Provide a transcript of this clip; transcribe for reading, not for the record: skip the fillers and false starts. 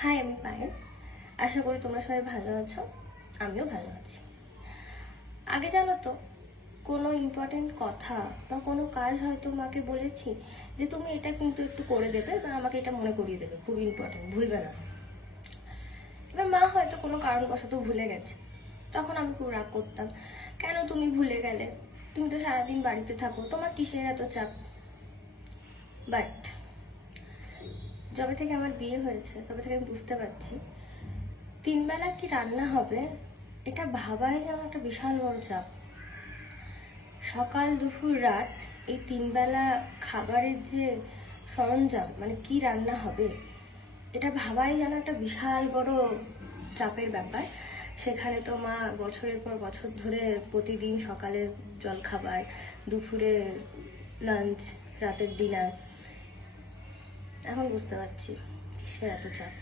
High, আমি পায়েল। আশা করি তোমরা সবাই ভালো আছো, আমিও ভালো আছি। আগে জানো তো, কোনো ইম্পর্টেন্ট কথা বা কোনো কাজ হয়তো মাকে বলেছি যে তুমি এটা কিন্তু একটু করে দেবে বা আমাকে এটা মনে করিয়ে দেবে, খুব ইম্পর্টেন্ট, ভুলবে না। এবার মা হয়তো কোনো কারণবশত ভুলে গেছে, তখন আমি খুব রাগ করতাম, কেন তুমি ভুলে গেলে, তুমি তো সারাদিন বাড়িতে থাকো, তোমার কিসের এত চাপ। বাট যবে থেকে আমার বিয়ে হয়েছে তবে থেকে আমি বুঝতে পারছি 3 বেলা কি রান্না হবে এটা ভাবাই যেন একটা বিশাল বড় চাপ। সকাল দুপুর রাত এই 3 বেলা খাবারের যে সরঞ্জাম, মানে কি রান্না হবে এটা ভাবাই যেন একটা বিশাল বড় চাপের ব্যাপার। সেখানে তো মা বছরের পর বছর ধরে প্রতিদিন সকালের জলখাবার, দুপুরে লাঞ্চ, রাতের ডিনার, এখন বুঝতে পারছি কিসের এত চাপ।